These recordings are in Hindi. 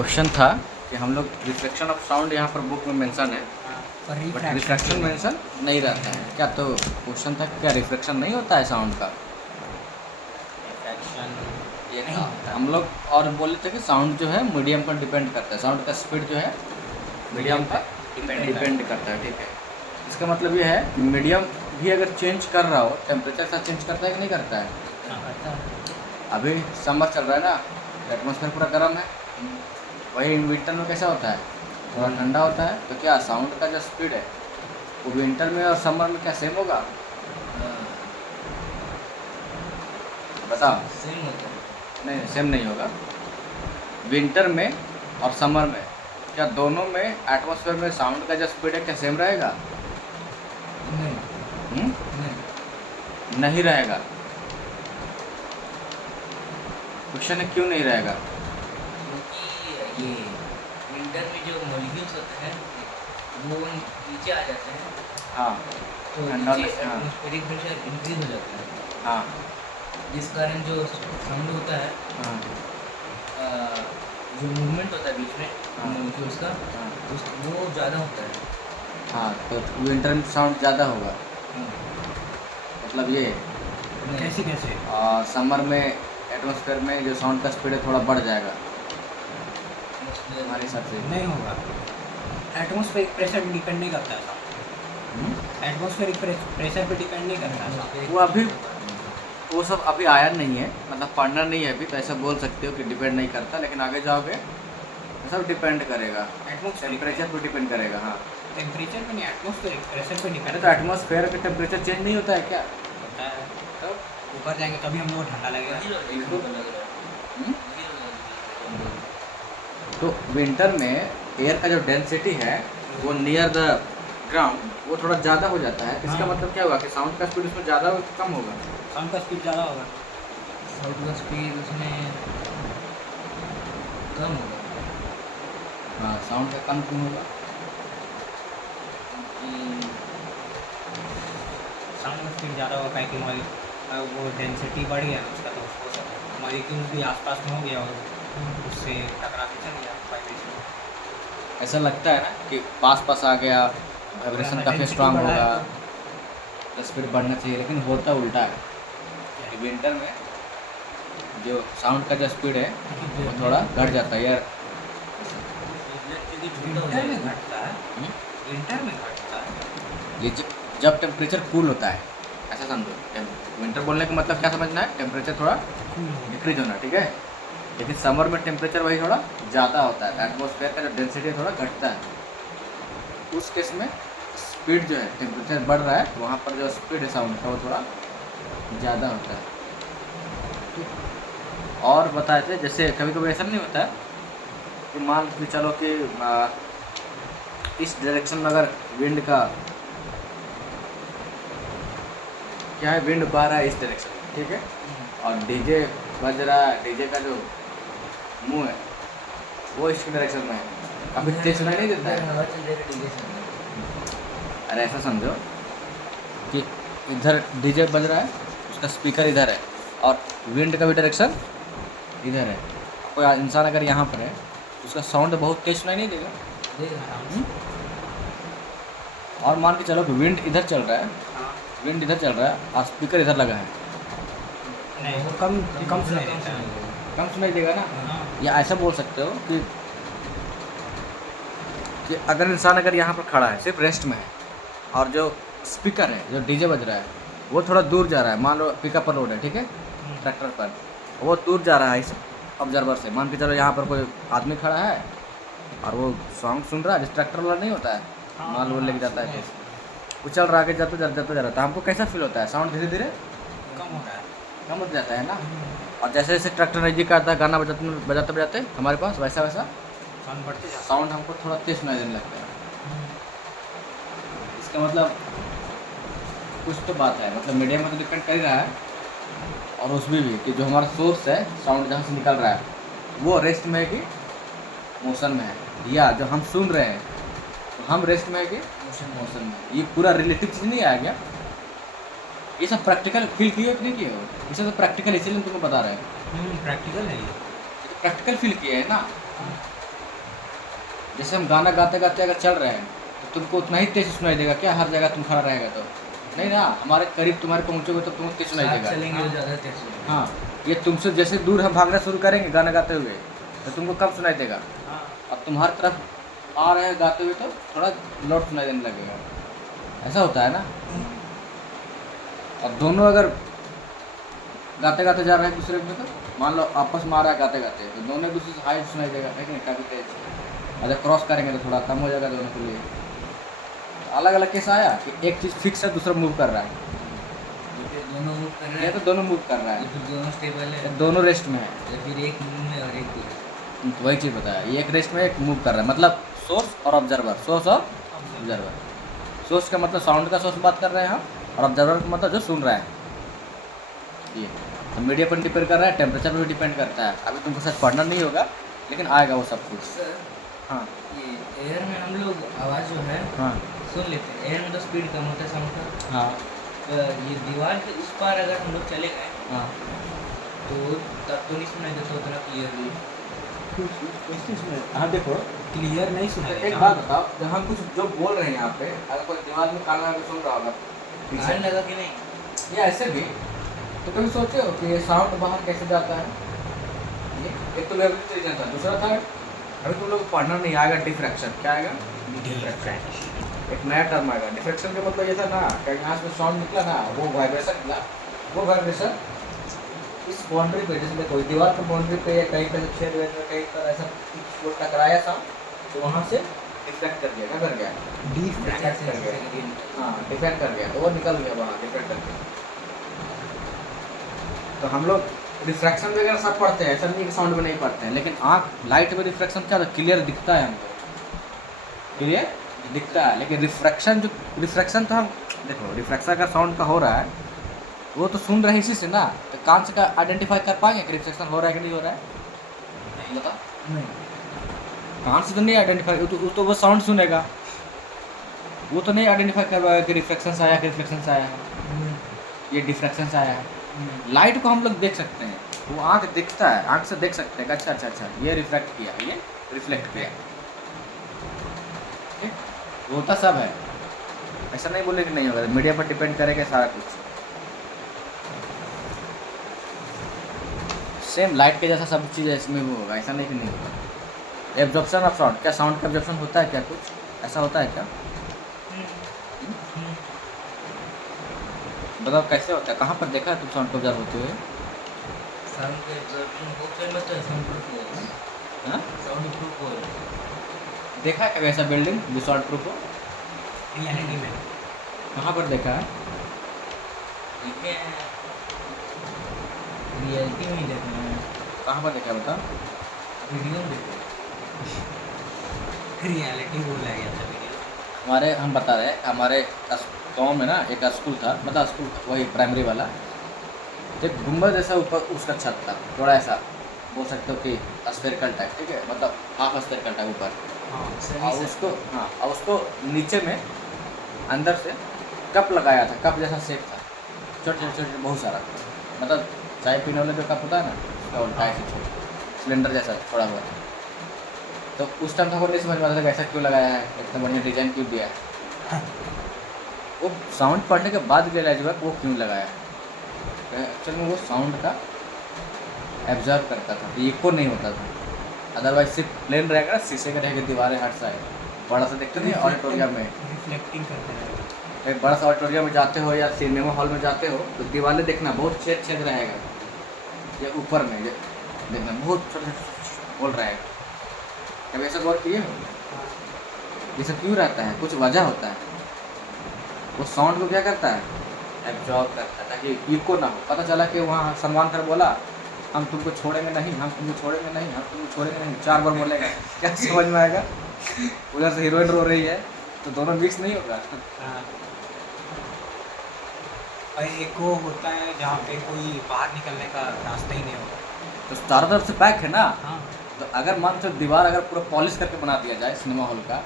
क्वेश्चन था कि हम लोग रिफ्लेक्शन ऑफ साउंड यहाँ पर बुक में मेंशन है बट रिफ्रैक्शन मेंशन नहीं रहता है क्या। तो क्वेश्चन था क्या रिफ्लेक्शन नहीं होता है साउंड का। ये नहीं होता। हम लोग और बोले थे कि साउंड जो है मीडियम पर डिपेंड करता है, साउंड का स्पीड जो है मीडियम पर डिपेंड करता है। ठीक है, इसका मतलब ये है कि मीडियम भी अगर चेंज कर रहा हो टेम्परेचर के साथ चेंज करता है कि नहीं करता है। अभी समर चल रहा है ना, एटमॉस्फेयर पूरा गर्म है, वही विंटर में कैसा होता है थोड़ा ठंडा होता है। तो क्या साउंड का जो स्पीड है वो विंटर में और समर में क्या सेम होगा? बताओ। सेम होता है? नहीं, सेम नहीं होगा। विंटर में और समर में क्या दोनों में एटमॉस्फेयर में साउंड का जो स्पीड है क्या सेम रहेगा? नहीं। नहीं रहेगा। क्वेश्चन है क्यों नहीं रहेगा? क्योंकि ये विंटर में जो मॉलिक्यूल्स होते हैं वो नीचे आ जाते हैं, हाँ तो ठंडा नीचे हाँ एटमॉस्फेरिक प्रेशर इंक्रीज हो जाता है, हाँ जिस कारण जो साउंड होता है, हाँ जो मूवमेंट होता है बीच में हाँ। मॉलिक्यूल्स का, हाँ वो ज़्यादा होता है। हाँ, तो विंटर में साउंड ज़्यादा होगा हाँ। मतलब ये। कैसे? और समर में एटमॉस्फेयर में जो साउंड का स्पीड है थोड़ा बढ़ जाएगा हमारे हिसाब से। नहीं होगा, एटमॉस्फेरिक प्रेशर पे डिपेंड नहीं करता है साउंड, एटमॉस्फेरिक प्रेशर पे डिपेंड नहीं करता है साउंड। वो अभी वो सब अभी आया नहीं है, मतलब पढ़ना नहीं है अभी, तो ऐसा बोल सकते हो कि डिपेंड नहीं करता, लेकिन आगे जाओगे तो सब डिपेंड करेगा, टेम्परेचर पे डिपेंड करेगा। हाँ टेम्परेचर पे नहीं, एटमॉस्फेरिक प्रेशर पे डिपेंड अरे तो एटमॉस्फेयर का टेम्परेचर चेंज नहीं होता है क्या? होता है। तो ऊपर जाएंगे तभी हम लोग को ठंडा लगेगा। हम्म? तो विंटर में एयर का जो डेंसिटी है वो नियर द ग्राउंड वो थोड़ा ज़्यादा हो जाता है। इसका हाँ। मतलब क्या होगा कि साउंड का स्पीड उसमें ज़्यादा कम होगा? साउंड का स्पीड ज़्यादा होगा। साउंड का स्पीड उसमें कम होगा हाँ, साउंड का कम क्यों होगा? क्योंकि साउंड का स्पीड ज़्यादा होगा कि वो डेंसिटी बढ़ गया उसका, तो वो सब मॉलिक्यूल्स भी आसपास में हो गया और उससे टकरा के चल गया वाइब्रेशन। ऐसा लगता है ना कि पास पास आ गया, वाइब्रेशन काफ़ी density स्ट्रांग बढ़ा है होगा, तो तो स्पीड बढ़ना चाहिए, लेकिन होता उल्टा है। विंटर में जो साउंड का जो स्पीड है वो थोड़ा घट जाता है यार। विंटर में घटता है, विंटर में घटता है। ये जब टेम्परेचर कूल होता है, ऐसा समझो। विंटर बोलने का मतलब क्या समझना है, टेम्परेचर थोड़ा डिक्रीज होना, ठीक है। लेकिन समर में टेम्परेचर वही थोड़ा ज़्यादा होता है, एटमॉस्फेयर का जो डेंसिटी थोड़ा घटता है। उस केस में स्पीड जो है, टेम्परेचर बढ़ रहा है वहाँ पर जो स्पीड है साउंड का वो थोड़ा ज़्यादा होता है। और बताए थे जैसे कभी कभी ऐसा नहीं होता है कि मान के चलो कि इस डायरेक्शन में अगर विंड का क्या है, विंड बह रहा है इस डायरेक्शन में, ठीक है, और डीजे बज रहा है, डीजे का जो मुंह है वो इसके डायरेक्शन में है, काफ़ी तेज सुनाई नहीं देता है। हवा चल रही है, डीजे चल रहा है। अरे ऐसा समझो कि इधर डीजे बज रहा है, उसका स्पीकर इधर है और विंड का भी डायरेक्शन इधर है। कोई इंसान अगर यहाँ पर है उसका साउंड बहुत तेज सुनाई नहीं देगा। देख रहा हूँ। और मान के चलो कि विंड इधर चल रहा है, हाँ। विंड इधर चल रहा है और स्पीकर इधर लगा है, नहीं, वो कम सुनाई देता है। कम सुनाई देगा ना। हाँ। या ऐसा बोल सकते हो कि अगर इंसान अगर यहाँ पर खड़ा है सिर्फ रेस्ट में है और जो स्पीकर है जो डीजे बज रहा है वो थोड़ा दूर जा रहा है, मान लो पिकअप पर रोड है, ठीक है, ट्रैक्टर पर वो दूर जा रहा है इस ऑब्जर्वर से। मान के चलो यहाँ पर कोई आदमी खड़ा है और वो सॉन्ग सुन रहा है, जिस ट्रैक्टर वाला नहीं होता है, माल वो लेके जाता है, वो चल रहा है, आगे जाते जाते जा रहा है, तो हमको कैसा फील होता है, साउंड धीरे धीरे कम हो रहा है। कम हो जाता है ना। और जैसे जैसे ट्रैक्टर नज़दीक आता है, गाना बजाते बजाते बजाते हमारे पास वैसा वैसा साउंड बढ़ते जाता साउंड हमको थोड़ा तेज सुनाई देने लगता है। इसका मतलब कुछ तो बात है, मतलब मीडियम में तो डिपेंड कर ही रहा है। और उसमें भी कि जो हमारा सोर्स है साउंड जहाँ से निकल रहा है वो रेस्ट में है कि मोशन में है, या जो हम सुन रहे हैं तो हम रेस्ट में है कि मोशन में है। ये पूरा रिलेटिव चीज़ नहीं आ गया। ये सब प्रैक्टिकल फील किए कि नहीं किए हो? इसे तो प्रैक्टिकल इसीलिए तुमको बता रहे हैं, है। प्रैक्टिकल है ये। प्रैक्टिकल फील किए है ना। जैसे हम गाना गाते गाते अगर चल रहे हैं तो तुमको उतना ही तेज सुनाई देगा क्या, हर जगह तुम खड़ा रहेगा तो नहीं ना, हमारे करीब तुम्हारे पहुँचोगे तो तुमको तेज सुनाई साथ देगा। चलेंगे तो ज़्यादा तेज सुनेंगे। हाँ, ये तुमसे जैसे दूर हम भागना शुरू करेंगे गाना गाते हुए तो तुमको कम सुनाई देगा, हाँ और तुम्हारी तरफ आ रहे हैं गाते हुए तो थोड़ा लौट सुनाई देने लगेगा। ऐसा होता है ना। और दोनों अगर गाते गाते जा रहे हैं दूसरे में तो मान लो आपस में आ रहा है गाते गाते तो दोनों एक दूसरे से हाई सुनाई देगा, लेकिन काफ़ी तेज। अगर क्रॉस करेंगे तो थोड़ा कम हो जाएगा दोनों के लिए। अलग अलग केस आया कि एक चीज़ फिक्स है दूसरा मूव कर रहा है, तो फिर दोनों मूव कर रहे ये हैं, तो दोनों मूव कर रहा या है, फिर दोनों स्टेबल है, ये दोनों रेस्ट में है। या फिर एक मूव में और एक दूर। तो वही चीज़ बताया, ये एक रेस्ट में एक मूव कर रहा है, मतलब सोर्स और ऑब्जर्वर, सोर्स और ऑब्जर्वर। सोर्स का मतलब साउंड का सोर्स बात कर रहे हैं हम, और ऑब्जर्वर का मतलब जो सुन रहा है। ये तो मीडिया पर डिपेंड कर रहा है, टेम्परेचर पर भी डिपेंड करता है। अभी तुमको शायद पढ़ना नहीं होगा लेकिन आएगा वो सब कुछ। सर हाँ ये एयर में हम लोग आवाज़ जो है हाँ सुन लेते हैं, एयर में तो स्पीड कम होता है साउंड का। हाँ ये दीवार के उस पार अगर हम लोग चले गए हाँ। तो तब तो नहीं सुनाई देता उतना क्लियरली। हाँ देखो, क्लियर नहीं सुनाई एक देता। बात बताओ, जब हम कुछ जो बोल रहे हैं यहाँ पे, अगर कोई दीवार में कान लगा के सुन रहा होगा कान पीछे लगा कि नहीं? या ऐसे भी, तो कभी सोचे हो कि ये साउंड बाहर कैसे जाता है? ये एक तो लेवल रीजन था, दूसरा था अभी तुम लोग को पढ़ना नहीं आएगा डिफ्रैक्शन। क्या आएगा? एक नया टर्म आएगा। डिफ्रैक्शन का मतलब ये था ना कि यहाँ से साउंड निकला ना, वो वाइब्रेशन निकला, वो वाइब्रेशन इस बाउंड्री पे, जैसे देखो दीवार पर बाउंड्री पे या कहीं पर छेद वेद में कहीं पर ऐसा वो टकराया साउंड, तो वहाँ से डिफ्रैक्ट कर गया। क्या कर गया? डिफ्रैक्ट कर गया। हाँ, डिफ्रैक्ट कर गया, तो वो निकल गया बाहर डिफ्रैक्ट करके। तो हम लोग रिफ्रैक्शन वगैरह सब पढ़ते हैं, ऐसा नहीं कि साउंड में नहीं पढ़ते हैं, लेकिन आँख लाइट में रिफ्रैक्शन क्या होता है? क्लियर दिखता है हमको, क्लियर दिखता है। लेकिन रिफ्रैक्शन, जो रिफ्रैक्शन तो हम देखो, रिफ्रैक्शन का साउंड का हो रहा है वो तो सुन रहे हैं इसी से ना, तो कान से का आइडेंटिफाई कर पाएंगे कि रिफ्रैक्शन हो रहा है कि नहीं हो रहा है? नहीं बता, नहीं। कान से तो नहीं आइडेंटिफाई, तो वो साउंड सुनेगा, वो तो नहीं आइडेंटिफाई कर पाएगा कि रिफ्लेक्शन से आया कि रिफ्लेक्शन से आया है, ये डिफ्रैक्शन से आया है। लाइट को हम लोग देख सकते हैं, वो आँख दिखता है, आँख से देख सकते हैं कि अच्छा अच्छा अच्छा ये रिफ्लेक्ट किया, ये रिफ्लेक्ट किया। ठीक, होता सब है, ऐसा नहीं बोले कि नहीं होगा। मीडिया पर डिपेंड करेगा सारा कुछ। सेम लाइट के जैसा सब चीज़ इसमें भी होगा, ऐसा नहीं कि नहीं होगा। एब्जॉर्प्शन ऑफ साउंड, क्या साउंड का एब्जॉर्प्शन होता है क्या? कुछ ऐसा होता है क्या? बताओ कैसे होता है, कहाँ पर देखा है तुम साउंड को ऑब्जर्व होते हुए? साउंड का एब्जॉर्प्शन बहुत फेमस है, साउंड प्रूफ है। हाँ, साउंड प्रूफ है। देखा है कभी ऐसा बिल्डिंग जो साउंड प्रूफ हो? रियलिटी में कहाँ पर देखा है? देखे हैं, रियलिटी में ही देखे हैं, कहाँ पर देखा है बताओ? वीडियो में देखे हैं। रियलिटी बोला गया था वीडियो। हमारे, हम बता रहे हैं, हमारे गाँव में ना एक स्कूल था, मतलब स्कूल वही प्राइमरी वाला, एक गुम्बद जैसा ऊपर उसका छत था, थोड़ा ऐसा बोल सकते हो कि स्फेरिकल टाइप, ठीक है, मतलब हाफ स्फेरिकल टाइप ऊपर। हाँ और उसको, हाँ, और उसको नीचे में अंदर से कप लगाया था, कप जैसा शेप था, छोटे छोटे छोटे बहुत सारा, मतलब चाय पीने वाला जो कप होता है ना, उसका उल्टा ऐसे छोटा सिलेंडर जैसा छोड़ा हुआ था। तो उस टाइम हमको नहीं समझ में आता था कि ऐसा क्यों लगाया है, इतना बढ़िया डिजाइन क्यों दिया है। वो साउंड पढ़ने के बाद रियलाइज हुआ कि वो क्यों लगाया है। एक्चुअली में वो साउंड का एब्जर्व करता था, इको नहीं होता था। अदरवाइज सिर्फ प्लेन रहेगा, शीशे का रहेगा, दीवारें हट साइड बड़ा सा देखते नहीं ऑडिटोरियम में, रिफ्लेक्टिंग करते रहेगा। एक बड़ा सा ऑडिटोरियम में जाते हो या सिनेमा हॉल में जाते हो तो दीवारें देखना बहुत छेद छेद रहेगा, या ऊपर में ये देखना बहुत छोटे छोटे होल रहेगा। कभी ऐसा गौर किए हो? ये सब क्यों रहता है? कुछ वजह होता है। वो साउंड को क्या करता है? एब्जॉर्ब करता है, ताकि इको ना हो। पता चला कि वहाँ सलमान खान बोला हम तुमको छोड़ेंगे नहीं, हम तुमको छोड़ेंगे नहीं, हम तुमको छोड़ेंगे नहीं, 4 बार बोलेगा, क्या समझ में आएगा? उधर से हीरोइन रो रही है तो दोनों मिक्स नहीं होगा। हाँ। और एक वो होता है जहाँ पे कोई बाहर निकलने का रास्ता ही नहीं होता। तो चारों तरफ से पैक है ना, हाँ तो अगर मान लो दीवार अगर पूरा पॉलिश करके बना दिया जाए सिनेमा हॉल का,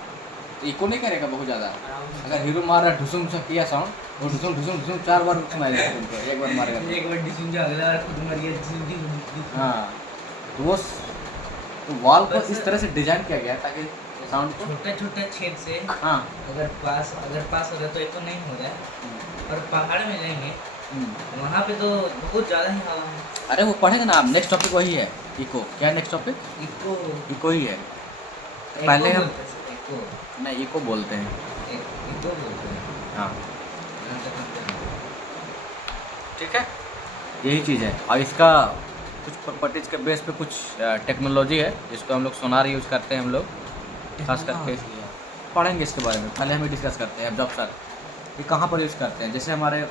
तो इको नहीं करेगा बहुत ज़्यादा। आराम से। अगर हीरो मार रहा है ढुसुम सा किया साउंड, वो ढुसुम ढुसुम ढुसुम 4 बार सुनाई देगा तुमको, एक बार मारेगा तो। एक बार डिसून जो अगला बार खुद मर गया, डिसून हाँ, तो वो तो वॉल को इस तरह से डिजाइन किया गया ताकि साउंड को। छोटे छोटे छेद से हाँ। अगर पास हो गया तो एको नहीं हो रहा है, और पहाड़ में जाएंगे वहाँ पे तो बहुत ज़्यादा ही हवा है। अरे वो पढ़ेंगे ना आप, नेक्स्ट टॉपिक वही है, इको। क्या नेक्स्ट टॉपिक? इको इको ही है। इको पहले हम बोलते हैं, इको नहीं, इको बोलते हैं। इको बोलते हैं। हाँ जहाँ तक हम जानते हैं। ठीक है, यही चीज़ है। और इसका कुछ प्रॉपर्टीज़ के बेस पे कुछ टेक्नोलॉजी है जिसको हम लोग सोनार यूज़ करते हैं हम लोग, खास करके पढ़ेंगे इसके बारे में। पहले हम डिस्कस करते हैं एब्जॉर्प्शन, ये कहाँ पर यूज़ करते हैं। जैसे हमारे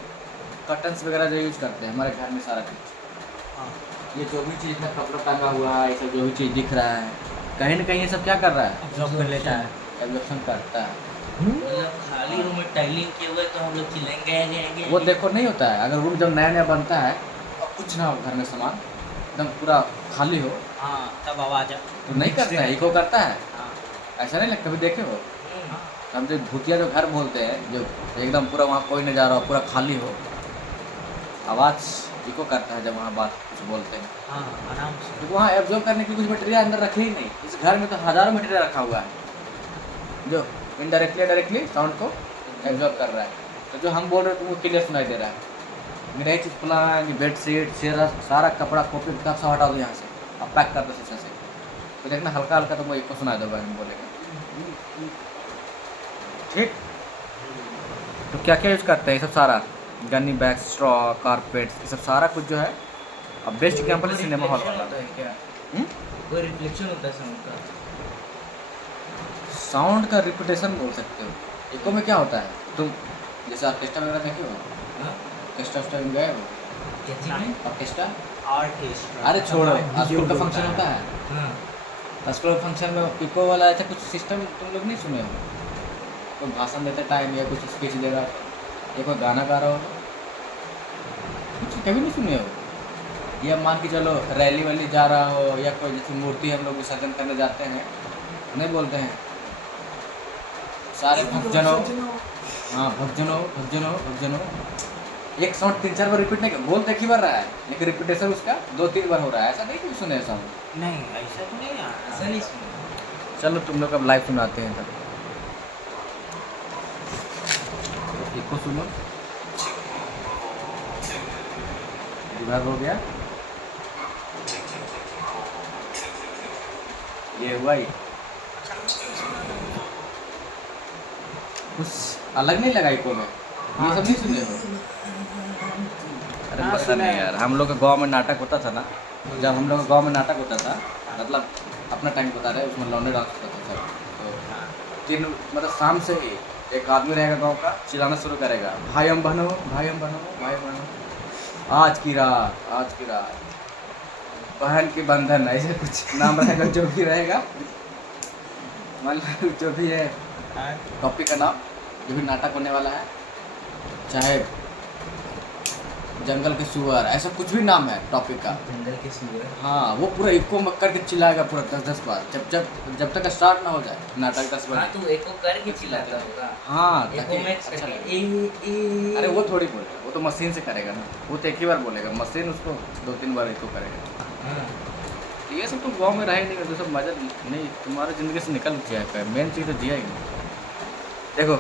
कर्टन्स वगैरह जो यूज़ करते हैं हमारे घर में, सारा चीज़, हाँ ये जो भी चीज़ में कपड़ा टंगा हुआ है, ये सब जो भी चीज़ दिख रहा है, कहीं ना कहीं ये सब क्या कर रहा है? ऑब्जॉर्व कर लेता है। एब्जॉर्प्शन करता है। मतलब खाली रूम में टाइलिंग किए हुए तो हम लोग चिल्लाएंगे वो देखो नहीं होता है, अगर रूम जब नया नया बनता है और कुछ ना हो घर में सामान, एकदम पूरा खाली हो, हाँ तब आवाज़ तो नहीं करता है, इको करता है। हाँ ऐसा नहीं लगता? कभी देखे हो? हाँ। हम जो भूतिया जो घर बोलते हैं, जो एकदम पूरा वहाँ कोई नहीं जा रहा हो, पूरा खाली हो, आवाज़ इको करता है जब वहाँ बात कुछ बोलते हैं। हाँ आराम से। तो वहाँ एब्जॉर्ब करने की कुछ मटेरियल अंदर रखे ही नहीं। इस घर में तो हज़ारों मटेरियल रखा हुआ है जो इनडायरेक्टली डायरेक्टली साउंड को एब्जॉर्ब कर रहा है। तो जो हम बोल रहे हैं तुमको क्लियर सुनाई दे रहा है। मेरा चीज़ पलंग, बेडशीट, सारा कपड़ा, कॉपी किताब सब हटा दो यहाँ से, अब पैक कर दो शीशे से, तो देखना हल्का हल्का तुमको इको सुनाई देगा, हम बोलेंगे। ठीक, तो क्या क्या यूज़ करते हैं ये सब सारा? गनी बैग, स्ट्रॉ, कारपेट्स, ये सब सारा कुछ जो है। अब बेस्ट एग्जाम्पल है सिनेमा हॉल वाला। होता है क्या? हम्म? कोई रिफ्लेक्शन होता है साउंड का? साउंड का रिपीटेशन बोल सकते हो। इको में क्या होता है, तुम जैसे ऑर्केस्ट्रा वगैरह देखे हो, हाँ? ऑर्केस्ट्रा में गए हो? क्या चीज़ में? Orchestra, orchestra. अरे छोड़ो, हाँ, स्कूल का जो फंक्शन होता है, हाँ। स्कूल फंक्शन में इको वाला ऐसा कुछ सिस्टम तुम लोग नहीं सुने हो? कोई भाषण देते टाइम या कुछ स्पीच दे रहा हो, या कोई गाना गा रहा हो, कुछ कभी नहीं सुने हो? या मान के चलो रैली वैली जा रहा हो, या कोई जैसे मूर्ति हम लोग विसर्जन करने जाते हैं, नहीं बोलते हैं सारे भक्तजन हो, हाँ भक्तजन हो, भक्तजन हो, भक्तजन हो। एक साउंड 3-4 बार रिपीट नहीं कर, बोलते एक ही बार रहा है, लेकिन रिपीटेशन उसका 2-3 बार हो रहा है। ऐसा नहीं कि सुने साउंड। नहीं ऐसा तो नहीं यार, ऐसा नहीं सुना। चलो तुम लोग अब लाइव सुनाते हैं तब। इको सुनो, रिवर्ब हो गया, ये हुआ ही। कुछ अलग नहीं लगा इको में? ये सब नहीं सुने हो? अरे पता नहीं यार, हम लोग के गांव में नाटक होता था ना, जब हम लोग के गांव में नाटक होता था, मतलब अपना टाइम बता रहे हैं, उसमें लौंडे डांस होता था सब। तो मतलब शाम से ही एक आदमी रहेगा गांव का, चिल्लाना शुरू करेगा, भाई हम बहनों, भाई हम बहनों, भाई बहनों, आज की रात बहन की बंधन, ऐसे कुछ नाम रहेगा जो भी रहेगा, मतलब जो भी है टॉपिक का नाम, जो भी नाटक होने वाला है, चाहे जंगल के सुअर, ऐसा कुछ भी नाम है टॉपिक का। जंगल के सुअर। हाँ, वो पूरा इको में करके चिल्लाएगा पूरा 10-10 बार, जब तक स्टार्ट ना हो जाए नाटक 10 हाँ बार। तो एको करके चिल्लाता होगा। हाँ, एको ताकि मैक्स अच्छा करके लगे। अरे वो थोड़ी बोलेगा, वो तो मशीन से करेगा ना, वो तो एक ही बार बोलेगा, मशीन उसको 2-3 बार इको करेगा। हाँ। तो ये सब तो गाँव में रहे नहीं, तो सब मजा नहीं, तुम्हारे ज़िंदगी से निकल गया। मेन चीज़ तो जिया ही नहीं। देखो,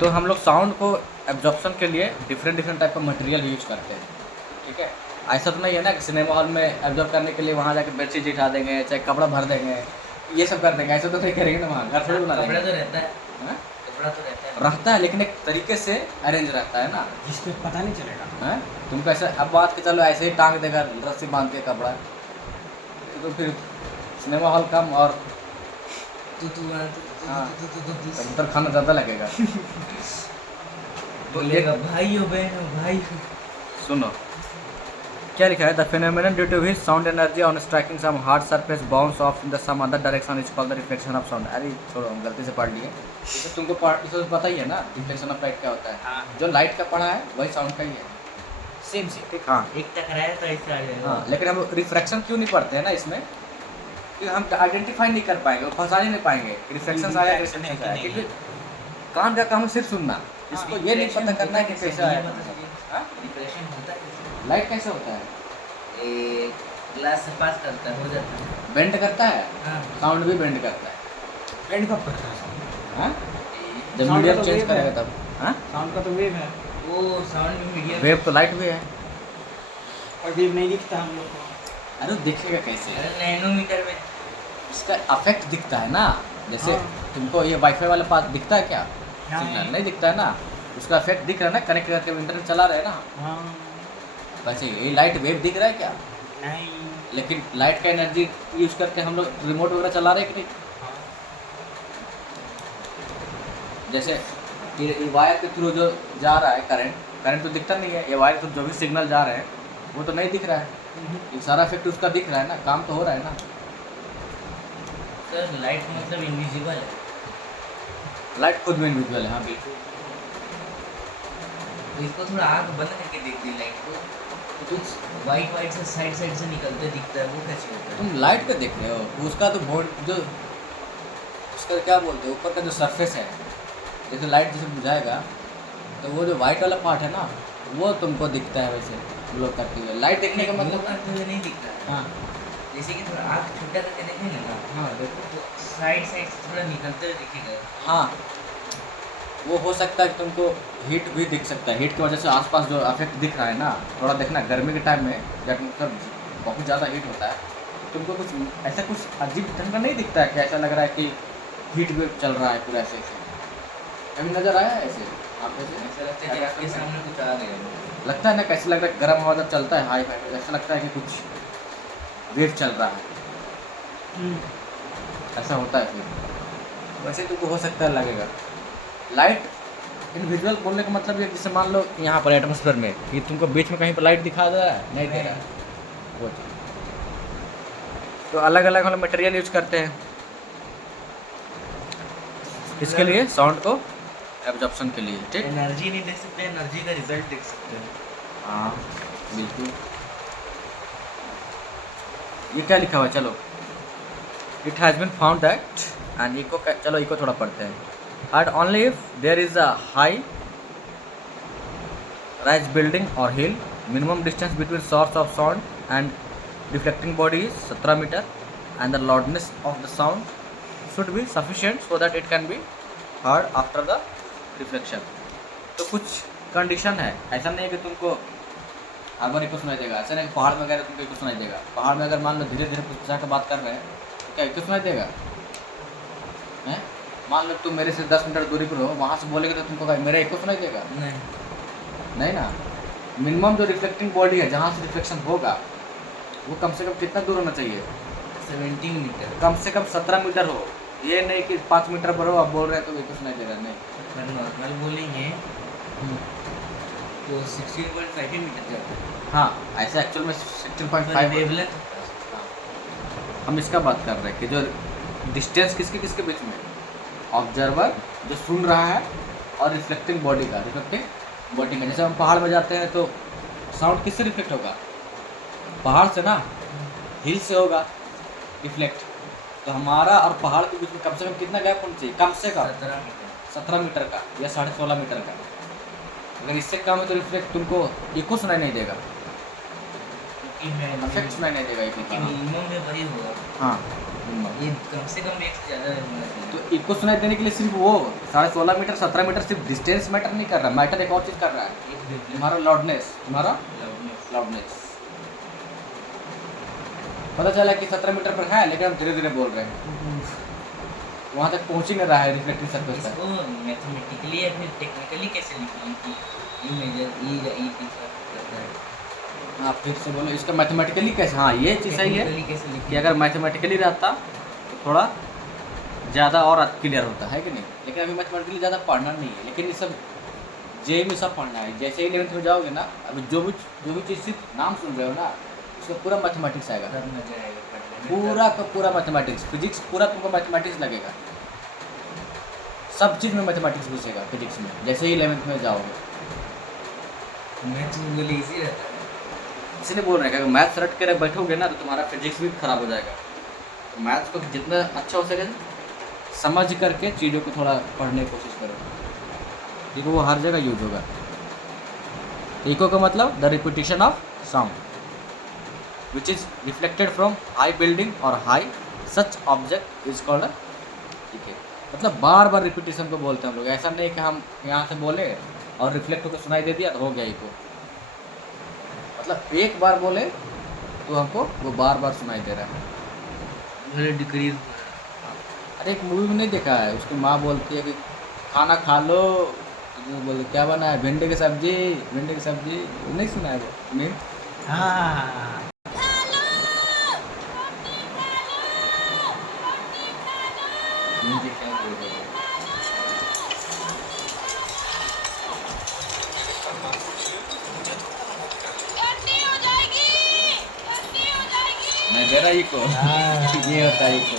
तो हम लोग साउंड को एब्जॉर्प्शन के लिए डिफरेंट टाइप का मटेरियल यूज करते हैं। ठीक है, ऐसा तो नहीं है ना कि सिनेमा हॉल में एब्जॉर्ब करने के लिए वहाँ जाकर बेडशीट उठा देंगे, चाहे कपड़ा भर देंगे, ये सब कर देंगे। ऐसा तो नहीं करेंगे ना, वहाँ घर थोड़ी बना कपड़ा देंगे। तो रहता है, हाँ? कपड़ा तो रहता है। रहता है, लेकिन एक तरीके से अरेंज रहता है ना। जिसपे पता नहीं चलेगा। हैं, तुमको ऐसा अब बात के चलो ऐसे ही टांग देगा रस्सी बांध के कपड़ा, तो फिर सिनेमा हॉल कम और हाँ, अंदर खाना ज़्यादा लगेगा। तो बोलेगा भाइयों बहनों भाई। सुनो क्या लिखा है, the phenomenon due to his sound energy on striking some hard surface bounce off in the some other direction is called the reflection of sound. अरे छोड़ो, हम गलती से पढ़ लिए। जैसे तुमको तो पता ही है ना रिफ्लेक्शन ऑफ लाइट क्या होता है। हाँ जो लाइट का पढ़ा है वही साउंड का ही है। सेम ठीक, हाँ एक टकराया तो ऐसा आ जाएगा। हाँ, लेकिन हम रिफ्रैक्शन क्यों नहीं पढ़ते हैं ना इसमें, क्योंकि हम आइडेंटिफाई नहीं कर पाएंगे, फंसा नहीं पाएंगे रिफ्लेक्शन आया Reflection है कि नहीं क्योंकि कान का काम है सिर्फ सुनना, इसको ये नहीं पता करना है कि कैसा है। डिप्रेशन होता है। लाइट कैसे होता है? ग्लास से पास करता है, हो जाता है। बेंड करता है, हाँ साउंड भी बेंड करता है। बैंड कब करता है साउंड? हाँ जब Sound मीडियम का तो चेंज wave है। करेगा तब। हाँ साउंड का तो वेव है, वो साउंड भी मीडियम। वेव तो लाइट भी है। और वेव नहीं दिखता हम लोग को। अरे दिखेगा कैसे, अरे नैनोमीटर में। इसका अफेक्ट दिखता है ना। जैसे हाँ। तुमको ये वाईफाई वाला पास दिखता है क्या, नहीं। सिग्नल नहीं दिखता है ना, उसका अफेक्ट दिख रहा है ना, कनेक्ट करके इंटरनेट चला रहे हैं ना। हाँ वैसे ये लाइट वेव दिख रहा है क्या, नहीं। लेकिन लाइट का एनर्जी यूज करके हम लोग रिमोट वगैरह चला रहे हैं कि नहीं। हाँ। जैसे ये वायर के थ्रू जो जा रहा है करंट तो दिखता नहीं है, ये वायर थ्रू जो भी सिग्नल जा रहे हैं वो तो नहीं दिख रहा है, ये सारा इफेक्ट उसका दिख रहा है ना, काम तो हो रहा है ना। सर लाइट मतलब इनविजिबल है। लाइट खुद में इनविजिबल है, हाँ बिल्कुल। तो इसको थोड़ा आँख बंद करके देखते लाइट को, तो कुछ वाइट वाइट से साइड से निकलते दिखता है, वो कैसे होता है? तुम लाइट पे देख रहे हो, उसका तो बोर्ड जो उसका क्या बोलते हैं ऊपर का जो सरफेस है, जैसे लाइट जैसे बुझाएगा तो वो जो वाइट वाला पार्ट है ना वो तुमको दिखता है वैसे ग्लो करते हुए। लाइट देखने का मतलब करते हुए नहीं दिखता है। हाँ जैसे कि थोड़ा आँख छोटा करके देखेंगे ना, हाँ देखो, तो साइड से थोड़ा निकलते हुए दिखेगा। हाँ वो हो सकता है कि तुमको हीट भी दिख सकता है, हीट की वजह से आसपास जो इफेक्ट दिख रहा है ना, थोड़ा देखना गर्मी के टाइम में जब मतलब बहुत ज़्यादा हीट होता है तुमको कुछ ऐसा कुछ अजीब ढंग का नहीं दिखता है कि ऐसा लग रहा है कि हीट वेव चल रहा है पूरा ऐसे ऐसे, कभी नज़र आया है ऐसे आप ऐसे? ऐसा लगता है कि आपके सामने कुछ आ गया है। लगता है ना, कैसे लग रहा है गर्म हवा जब चलता है हाई फाई, ऐसा लगता है कि कुछ वेव चल रहा है, ऐसा होता है फिर। वैसे तुमको हो सकता है लगेगा। लाइट इनविजुअल बोलने का मतलब ये, जैसे मान लो यहाँ पर एटमोसफेयर में कि तुमको बीच में कहीं पर लाइट दिखा दे रहा है, नहीं दे रहा है, वो चीज़। तो अलग अलग हम लोग मटेरियल यूज करते हैं इसके लिए, साउंड को एब्जॉर्प्शन के लिए, ठीक। एनर्जी नहीं देख सकते, एनर्जी का रिजल्ट देख सकते हैं। हाँ बिल्कुल। ये क्या लिखा हुआ है, चलो, it has been found that and echo, चलो इको थोड़ा पढ़ते हैं। And only if there is a high rise building और hill, minimum distance between source of sound and reflecting body is 17 metre and the loudness of the sound should be sufficient so that it can be heard after the reflection. तो कुछ कंडीशन है, ऐसा नहीं है कि तुमको हर बार इको सुनाई देगा, ऐसा नहीं कि पहाड़ में अगर तुमको इको सुनाई देगा। पहाड़ में अगर मान लो धीरे धीरे कुछ जाकर बात कर रहे हैं तो क्या इको सुनाई देगा हैं? मान लो तुम मेरे से 10 मीटर दूरी पर हो, वहाँ से बोलेगा तो तुमको क्या मेरा इको सुनाई देगा? नहीं। नहीं ना। मिनिमम जो रिफ्लेक्टिंग बॉडी है जहाँ से रिफ्लेक्शन होगा वो कम से कम कितना दूर होना चाहिए? 17 मीटर। कम से कम 17 मीटर हो, ये नहीं कि 5 मीटर पर हो आप बोल रहे हैं तो इको सुनाई दे रहा है, नहीं। अगर नॉर्मल बोलेंगे तो 16.5 मीटर जाता है। हाँ ऐसे एक्चुअल में 16.5 वेवलेंथ। हम इसका बात कर रहे हैं कि जो डिस्टेंस किसके किसके बीच में, ऑब्जर्वर जो सुन रहा है और रिफ्लेक्टिंग बॉडी का, रिफ्लेक्टिंग बॉडी का। जैसे हम पहाड़ में जाते हैं तो साउंड किससे रिफ्लेक्ट होगा? पहाड़ से ना, हिल से होगा रिफ्लेक्ट। तो हमारा और पहाड़ के बीच में कम से कम कितना गैप होना चाहिए? कम से कम 17 मीटर। 17 मीटर का या 16.5 मीटर का। अगर इससे कम है तो रिफ्लेक्ट तुमको इको सुनाई नहीं देगा, क्योंकि इफेक्ट सुनाई नहीं देगा इको का। मिनिमम में वही होगा। हाँ ये कम से कम एक से ज़्यादा होना चाहिए। तो इको सुनाई देने के लिए सिर्फ वो 16.5 मीटर 17 मीटर सिर्फ डिस्टेंस मैटर नहीं कर रहा, मैटर एक और चीज़ कर रहा है, एक वेवलेंथ तुम्हारा लाउडनेस, तुम्हारा loudness। लाउडनेस। पता चला कि 17 मीटर पर है लेकिन हम धीरे धीरे बोल रहे हैं, वहाँ तक पहुँच ही नहीं रहा है रिफ्लेक्टिंग सरफेस तक। इसको मैथमेटिकली या फिर टेक्निकली कैसे लिखें कि ये मेजर ये तीसरा करता है? हाँ फिर से बोलो, इसका मैथमेटिकली कैसे? हाँ ये चीज़ सही है Technically कैसे लिखें? कि अगर मैथमेटिकली रहता तो थोड़ा ज़्यादा और क्लियर होता है कि नहीं, लेकिन अभी मैथमेटिकली ज़्यादा पढ़ना नहीं है, लेकिन ये सब जे में सब पढ़ना है। जैसे ही 11th में जाओगे ना, अभी जो भी चीज़ सिर्फ नाम सुन रहे हो ना, उसमें पूरा मैथमेटिक्स आएगा, तब मजा आएगा पढ़ने में। पूरा का पूरा मैथमेटिक्स, फिजिक्स पूरा तुमको मैथमेटिक्स लगेगा, सब चीज़ में मैथमेटिक्स घुसेगा फिजिक्स में जैसे ही 11th में जाओगे। मैथ्स में इजी रहता है। इसलिए बोल रहे हैं कि अगर मैथ्स रट कर बैठोगे ना तो तुम्हारा फिजिक्स भी खराब हो जाएगा। तो मैथ्स को जितना अच्छा हो सके समझ करके चीज़ों को थोड़ा पढ़ने की कोशिश करो, क्योंकि वो हर जगह यूज होगा। इको का मतलब the repetition of sound. Which is reflected from high building और high such object is called, ठीक है। मतलब बार बार रिपीटेशन को बोलते हैं हम लोग, ऐसा नहीं कि हम यहाँ से बोले और रिफ्लेक्ट होकर सुनाई दे दिया तो हो गया इको। मतलब एक बार बोले तो हमको वो बार बार सुनाई दे रहा है। मेरे डिक्रीज अरे एक मूवी में नहीं देखा है, उसकी माँ बोलती है कि खाना खा लो, तो वो बोले क्या बना है, भिंडी की सब्जी, भिंडी की सब्जी। नहीं सुना है वो नहीं? हाँ मुझे क्या बोल रहे हो? मैं दे रहा इको। ये होता है इको।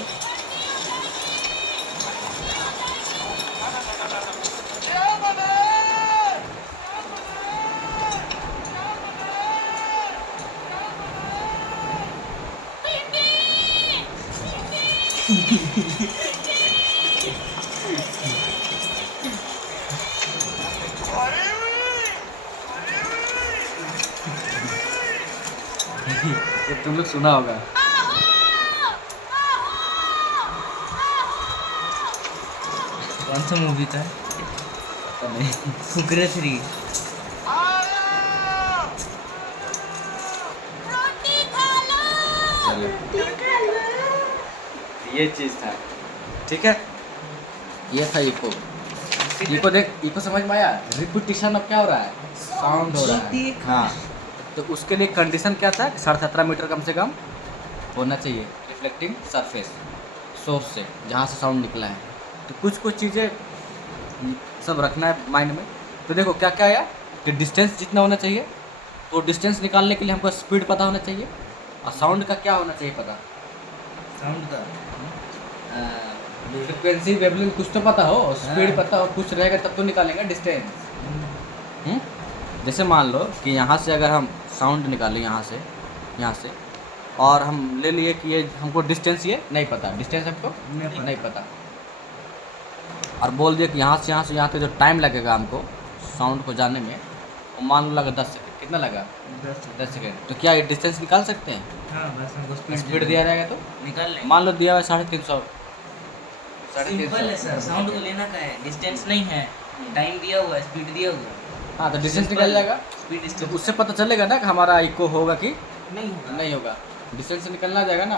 ये तुम लोग सुना होगा। कौन सा मूवी था? पता नहीं। फुकरे 3। चलो ये चीज़ था, ठीक है। ये था इको। इको देख, इको समझ में आया। रिपीटिशन अब क्या हो रहा है, साउंड हो रहा है। हाँ, तो उसके लिए कंडीशन क्या था, 17.5 मीटर कम से कम होना चाहिए रिफ्लेक्टिंग सरफेस सोर्स से, जहाँ से साउंड निकला है। तो कुछ कुछ चीज़ें सब रखना है माइंड में। तो देखो क्या क्या आया कि डिस्टेंस जितना होना चाहिए, तो डिस्टेंस निकालने के लिए हमको स्पीड पता होना चाहिए, और साउंड का क्या होना चाहिए पता, साउंड का फ्रिक्वेंसी वेवलेंथ कुछ तो पता हो, स्पीड पता हो, कुछ रहेगा तब तो निकालेंगे डिस्टेंस। जैसे मान लो कि यहाँ से अगर हम साउंड निकालें यहाँ से, और हम ले लिए कि ये हमको डिस्टेंस ये नहीं पता, डिस्टेंस हमको नहीं पता, और बोल दिया कि यहाँ से यहाँ तक जो टाइम लगेगा हमको साउंड को जाने में, वो मान लो लगा 10 सेकेंड। कितना लगा? 10 सेकेंड। तो क्या ये डिस्टेंस निकाल सकते हैं? हाँ, बस हमको स्पीड दिया रहेगा तो निकाल लेंगे। मान लो दिया हुआ 350। सिंपल है सर, साउंड को लेना का है, डिस्टेंस नहीं है, टाइम दिया हुआ है, स्पीड दिया हुआ है। हाँ, तो डिस्टेंस निकल जाएगा। स्पीड तो डिस्टेंस उससे पता चलेगा ना कि हमारा इको होगा कि नहीं होगा। नहीं होगा। डिस्टेंस से निकलना जाएगा ना,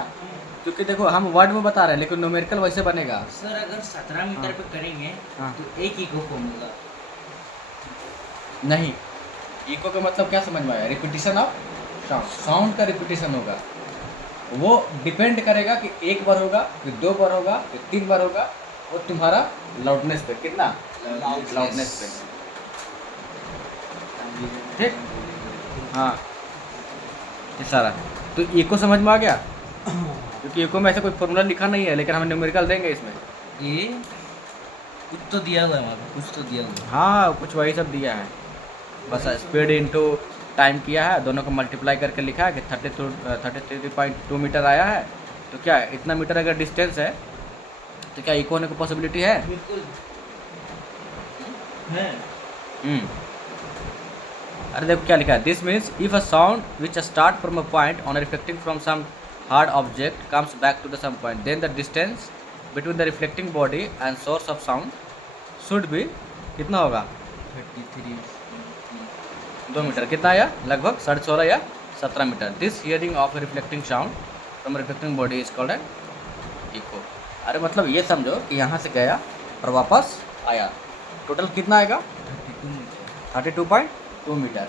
क्योंकि देखो हम वर्ड में बता रहे हैं लेकिन न्यूमेरिकल वैसे बनेगा। सर अगर 17 मीटर पे करेंगे हाँ। तो एक इको फॉर्म होगा। नहीं, इको का मतलब क्या समझ में आया, रिपीटिशन ऑफ साउंड, साउंड का रिपीटिशन होगा। वो डिपेंड करेगा कि एक बार होगा, फिर 2 बार होगा, फिर 3 बार होगा, और तुम्हारा लाउडनेस पे, कितना लाउडनेस पे, ठीक। हाँ, ये सारा तो इको समझ में आ गया, क्योंकि इको में ऐसा कोई फॉर्मूला लिखा नहीं है, लेकिन हम न्यूमेरिकल देंगे इसमें। ये कुछ तो दिया हुआ है वहाँ पे, कुछ तो दिया हुआ है। हाँ, कुछ वही सब दिया है, बस स्पीड इनटू टाइम किया है, दोनों को मल्टीप्लाई करके लिखा है कि 33.2 मीटर आया है। तो क्या है, इतना मीटर अगर डिस्टेंस है तो क्या इको होने की पॉसिबिलिटी है? बिल्कुल है। अरे देखो क्या लिखा है, this means if a sound which start from a point on reflecting from some hard object comes back to the same point, then the distance between the reflecting body and source of sound should be, कितना होगा? 2 मीटर। कितना आया? लगभग 16.5 या 17 metre. This hearing of reflecting sound from reflecting body is called an echo. अरे मतलब ये समझो कि यहाँ से गया और वापस आया, टोटल कितना आएगा? 32.2 मीटर।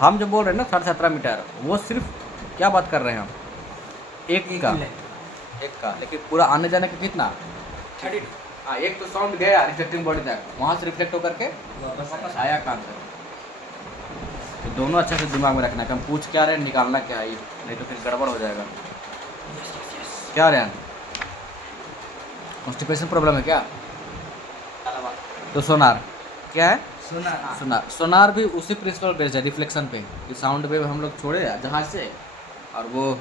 हम जो बोल रहे हैं ना 17.5 मीटर, वो सिर्फ क्या बात कर रहे हैं हम, एक का, लेकिन पूरा आने जाने का कितना? 32। हाँ, एक तो साउंड गया रिफ्लेक्टिंग बॉडी तक, वहाँ से रिफ्लेक्ट होकर के वापस आया कहाँ से। तो दोनों अच्छे से दिमाग में रखना है कि हम पूछ क्या रहे हैं, निकालना क्या है, नहीं तो फिर गड़बड़ हो जाएगा। क्या रहे हैं, कॉन्स्टिपेशन प्रॉब्लम है क्या? तो सोनार क्या है? सोनार भी उसी प्रिंसिपल बेस्ड है, रिफ्लेक्शन पे। कि साउंड वेव हम लोग छोड़े जहाज से, और वो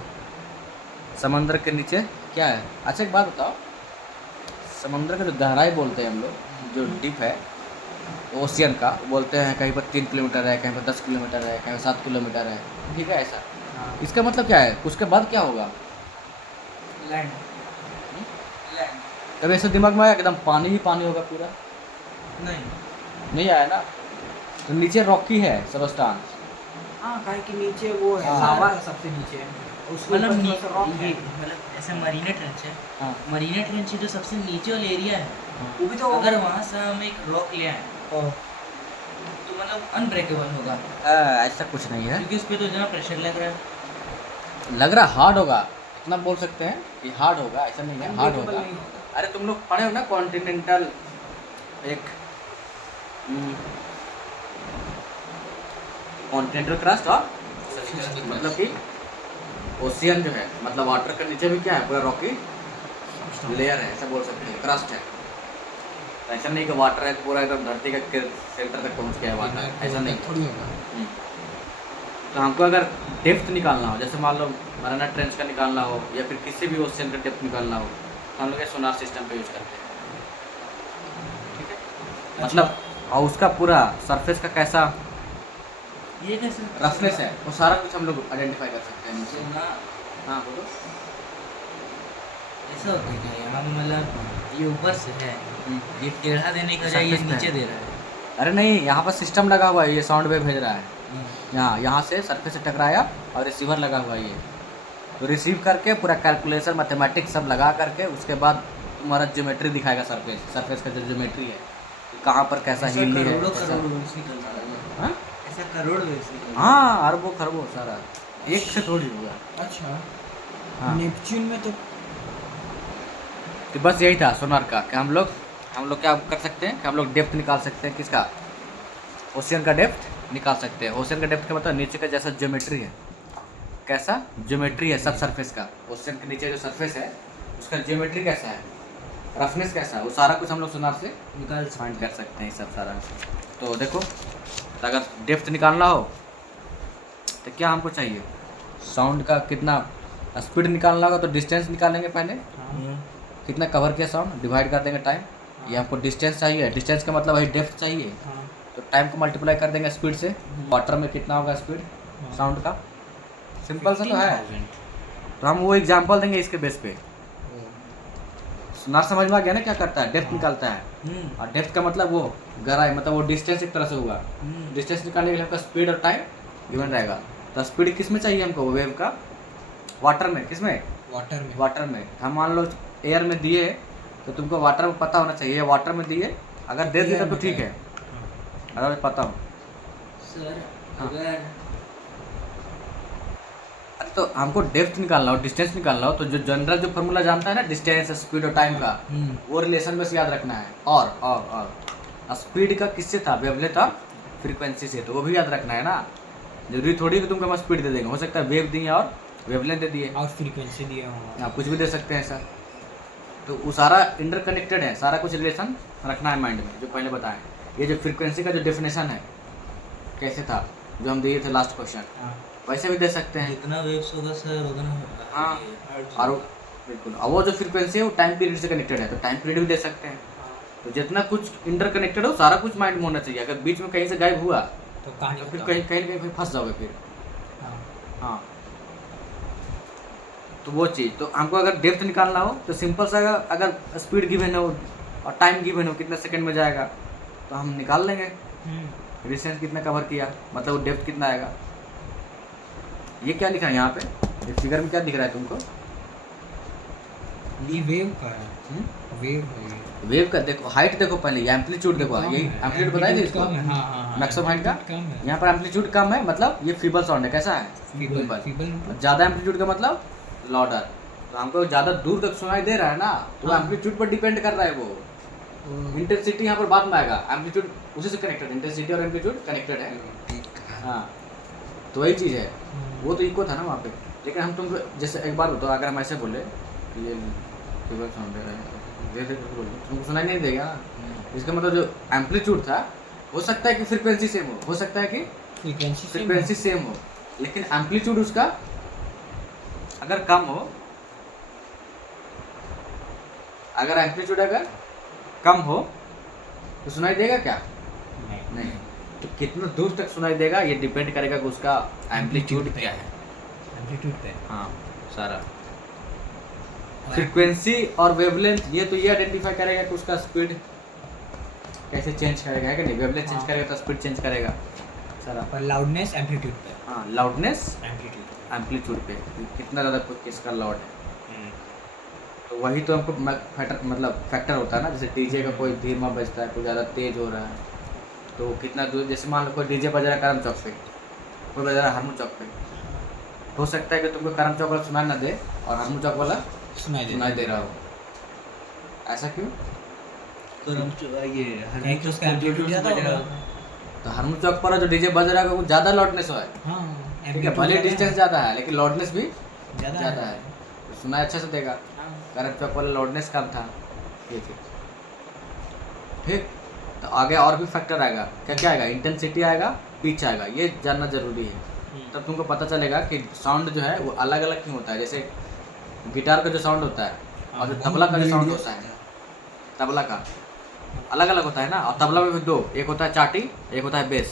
समंदर के नीचे क्या है। अच्छा एक बात बताओ, समंदर का जो गहराई बोलते हैं हम लोग, जो डीप है ओशियन का, बोलते हैं कहीं पर 3 किलोमीटर है, कहीं पर 10 किलोमीटर है, कहीं पर 7 किलोमीटर है, ठीक है ऐसा। हाँ इसका मतलब क्या है, उसके बाद क्या होगा? लैंड लैंड कभी ऐसे दिमाग में आया एकदम पानी ही पानी होगा पूरा? नहीं नहीं आया ना। तो नीचे रॉकी है सबस्टांस। हाँ काहे कि नीचे वो है, हाँ। लावा है सबसे नीचे, उसके मतलब ऊपर थोड़ा सा रॉक है। मतलब ऐसे मरीना ट्रेंच है। हाँ मरीना ट्रेंच जो सबसे नीचे वाला एरिया है, वो भी तो अगर वहाँ से हम एक रॉक ले आए हाँ। तो मतलब अनब्रेकेबल होगा, ऐसा कुछ नहीं है। क्योंकि उस पर तो इतना प्रेशर लग रहा है। लग रहा हार्ड होगा, इतना बोल सकते हैं कि हार्ड होगा, ऐसा नहीं है, हार्ड Unbreakable होगा। नहीं होगा। अरे तुम लोग पढ़े हो ना कॉन्टिनेंटल, एक कॉन्टिनेंटल क्रस्ट और मतलब कि ओशियन जो है, मतलब वाटर के नीचे भी क्या है, पूरा रॉकी लेयर है, ऐसा बोल सकते हैं, क्रस्ट है। तो ऐसा नहीं कि वाटर है पूरा एकदम धरती का सेंटर तक पहुंच गया है वाटर, ऐसा नहीं। थोड़ी होगा। तो हमको अगर डेप्थ निकालना हो, जैसे मान लो मरीना ट्रेंच का निकालना हो या फिर किसी भी ओशियन का डेप्थ निकालना हो, तो हम लोग ये सोनार सिस्टम पे यूज करते हैं, ठीक है। मतलब और उसका पूरा सरफेस का कैसा ये कैसे रफनेस है, वो सारा कुछ हम लोग आइडेंटिफाई कर सकते हैं इनसे। सोना हाँ बोलो। ऐसा होता है क्या यहाँ मतलब ये ऊपर से है, ये टेढ़ा देने का ये Surface पे नीचे है। दे रहा है। अरे नहीं, यहाँ पर सिस्टम लगा हुआ है, ये साउंड वेव भेज रहा है यहाँ से सरफेस से टकराया और रिसीवर लगा हुआ है ये, तो रिसीव करके पूरा कैलकुलेशन मैथमेटिक्स सब लगा करके उसके बाद तुम्हारा ज्योमेट्री दिखाएगा, सरफेस का जो ज्योमेट्री है, कहाँ पर कैसा ऐसा हील है, करोड़ों कैसा- करोड़ वेव्स निकलता है। हाँ? ऐसा करोड़ वेव्स निकलता है। हाँ अरबों खरबों सारा, एक से थोड़ी होगा। अच्छा हाँ नेपच्यून में तो तो बस यही था सोनार का कि हम लोग क्या कर सकते हैं कि हम लोग डेप्थ निकाल सकते हैं, किसका, ओशियन का डेप्थ निकाल सकते हैं। ओशियन का डेप्थ का मतलब नीचे का जैसा ज्योमेट्री है, कैसा ज्योमेट्री है सब सरफेस का, ओशियन के नीचे जो सरफेस है उसका ज्योमेट्री कैसा है, रफनेस कैसा है, वो सारा कुछ हम लोग सोनार से निकाल फाइंड कर सकते हैं, ये सब सारा। तो देखो, तो अगर डेप्थ निकालना हो तो क्या हमको चाहिए, साउंड का कितना स्पीड निकालना होगा, तो डिस्टेंस निकालेंगे पहले, कितना कवर किया साउंड, डिवाइड कर देंगे टाइम, ये हमको डिस्टेंस चाहिए, डिस्टेंस का मतलब वही डेप्थ चाहिए, तो टाइम को मल्टीप्लाई कर देंगे स्पीड से, वाटर में कितना होगा स्पीड साउंड का, सिंपल सा तो है। तो हम वो एग्जांपल देंगे इसके बेस पे। सुनार समझ में आ गया ना क्या करता है, डेप्थ निकालता है, और डेप्थ का मतलब वो गहराई, मतलब वो डिस्टेंस एक तरह से हुआ, डिस्टेंस निकालने के लिए आपका स्पीड और टाइम गिवन रहेगा। तो स्पीड किस में चाहिए हमको, वेव का, वाटर में, किस में, वाटर में वाटर में। हम मान लो एयर में दिए तो तुमको वाटर में पता होना चाहिए, वाटर में दिए अगर दे दिया तो ठीक है, अगर पता हो। सर हाँ। अगर अरे तो हमको डेप्थ निकालना हो, डिस्टेंस निकालना हो, तो जो जनरल जो फॉर्मूला जानता है ना डिस्टेंस स्पीड और टाइम का, वो रिलेशन बस याद रखना है। और स्पीड का किससे था, वेवलेंथ था, फ्रीक्वेंसी से, तो वो भी याद रखना है ना। जरूरी थोड़ी कि तुमको हम स्पीड दे देंगे, हो सकता है वेव दिए और वेवलेंथ दे दिए, और फ्रीक्वेंसी दिया हुआ आप कुछ भी दे सकते हैं ऐसा। तो वो सारा इंटरकनेक्टेड है, सारा कुछ रिलेशन रखना है माइंड में, जो पहले बताएं। ये जो फ्रीक्वेंसी का जो डेफिनेशन है कैसे था, जो हम दिए थे लास्ट क्वेश्चन, वैसे भी दे सकते हैं। जितना वेव्स होगा सर उतना हाँ, और बिल्कुल, और वो जो फ्रीक्वेंसी है वो टाइम पीरियड से कनेक्टेड है, तो टाइम पीरियड भी दे सकते हैं। तो जितना कुछ इंटरकनेक्टेड हो सारा कुछ माइंड में होना चाहिए। अगर बीच में कहीं से गायब हुआ तो कहानी तो फिर बताओ। कहीं कहीं फिर फंस जाओगे फिर। हाँ। हाँ, तो वो चीज़, तो हमको अगर डेप्थ निकालना हो तो सिंपल सा, अगर स्पीड गिवन हो और टाइम गिवन हो कितना सेकंड में जाएगा, तो हम निकाल लेंगे डिस्टेंस कितना कवर किया, मतलब डेप्थ कितना आएगा। ये क्या लिखा है यहाँ पे, ये फिगर में क्या दिख रहा है तुमको, ये वेव का है, वेव है। वेव का देखो, हाइट देखो पहले, ये एम्पलीट्यूड देखो, ये एम्पलीट्यूड बताएंगे इसको, कम है, हाँ, मैक्सिमम हाइट का, कम है। यहाँ पर एम्पलीट्यूड कम है, मतलब ये फीबल साउंड है, कैसा है, फीबल ज़्यादा एम्पलीट्यूड का मतलब लाउडर। तो हमको ज़्यादा दूर तक सुनाई दे रहा है ना, तो हाँ। एम्पलीट्यूड पर डिपेंड कर रहा है वो। इंटेंसिटी यहाँ पर बाद में आएगा, एम्पलीट्यूड उसी से कनेक्टेड, इंटेंसिटी और एम्पलीट्यूड कनेक्टेड है। हाँ, तो वही चीज़ है, वो तो इक्वल था ना वहाँ पे। लेकिन हम तुमको जैसे एक बार बताओ, अगर हम ऐसे बोले कि ये फीबल साउंड है, तुमको सुनाई नहीं देगा ना। इसका मतलब जो एम्पलीट्यूड था, हो सकता है कि फ्रीक्वेंसी सेम हो सकता है कि फ्रीक्वेंसी सेम हो, लेकिन एम्पलीट्यूड उसका अगर कम हो, अगर एम्पलीट्यूड अगर कम हो तो सुनाई देगा क्या, नहीं। तो कितना दूर तक सुनाई देगा ये डिपेंड करेगा कि उसका एम्पलीट्यूड क्या है। एम्पलीट्यूड पे। हाँ सारा फ्रीक्वेंसी और वेवलेंथ, ये तो ये आइडेंटिफाई करेगा कि उसका स्पीड कैसे चेंज करेगा, है कि नहीं। वेवलेंथ चेंज हाँ। करेगा तो स्पीड चेंज करेगा सारा। और लाउडनेस एम्पलीट्यूड पे। हाँ लाउडनेस एम्पलीट्यूड। एम्पलीट्यूड पे कितना ज़्यादा किसका लाउड है, तो वही तो हमको फैक्टर होता है ना। जैसे डीजे का कोई धीमा बजता है, कोई ज़्यादा तेज हो रहा है, तो कितना दूर, जैसे मान लो कोई डीजे बज रहा है करम चौक पे, कोई बज रहा है हरमू चौक पे, हो सकता है कि तुमको करम चौक वाला सुनाई ना दे और हरमू चौक वाला सुनाई दे रहा हो। ऐसा क्यों? कहीं तो उसका एम्पलीट्यूड ज़्यादा होगा। तो हरमू चौक पर जो डीजे बज रहा है वो ज़्यादा लाउडनेस है, हाँ ठीक है, भले डिस्टेंस ज़्यादा है लेकिन लाउडनेस भी ज़्यादा ज़्यादा है, तो सुनाई अच्छा से देगा। हाँ। करम चौक वाला लाउडनेस कम था, ये चीज़ ठीक। तो आगे और भी फैक्टर आएगा, क्या क्या आएगा, इंटेंसिटी आएगा, पिच आएगा, ये जानना जरूरी है। तब तुमको पता चलेगा कि साउंड जो है वो अलग अलग क्यों होता है। जैसे गिटार का जो साउंड होता है और जो तबला का जो साउंड होता है, तबला का अलग अलग होता है ना। और तबला में भी दो, एक होता है चाटी, एक होता है बेस।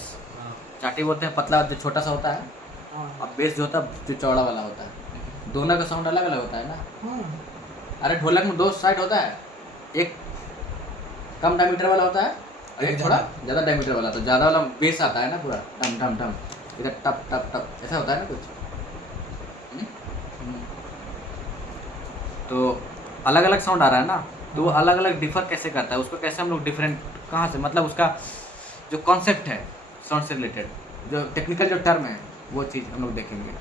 चाटी बोलते हैं पतला जो छोटा सा होता है, और बेस जो होता है जो चौड़ा वाला होता है। दोनों का साउंड अलग अलग होता है ना। अरे ढोलक में दो साइड होता है, एक कम डायमीटर वाला होता है और एक थोड़ा ज़्यादा डायमीटर वाला। तो ज़्यादा वाला बेस आता है ना पूरा टम टम टम, इधर टप टप टप, ऐसा होता है ना कुछ। तो अलग अलग साउंड आ रहा है ना, तो वो अलग अलग डिफर कैसे करता है, उसको कैसे हम लोग डिफरेंट कहाँ से, मतलब उसका जो कॉन्सेप्ट है साउंड से रिलेटेड, जो टेक्निकल जो टर्म है वो चीज़ हम लोग देखेंगे।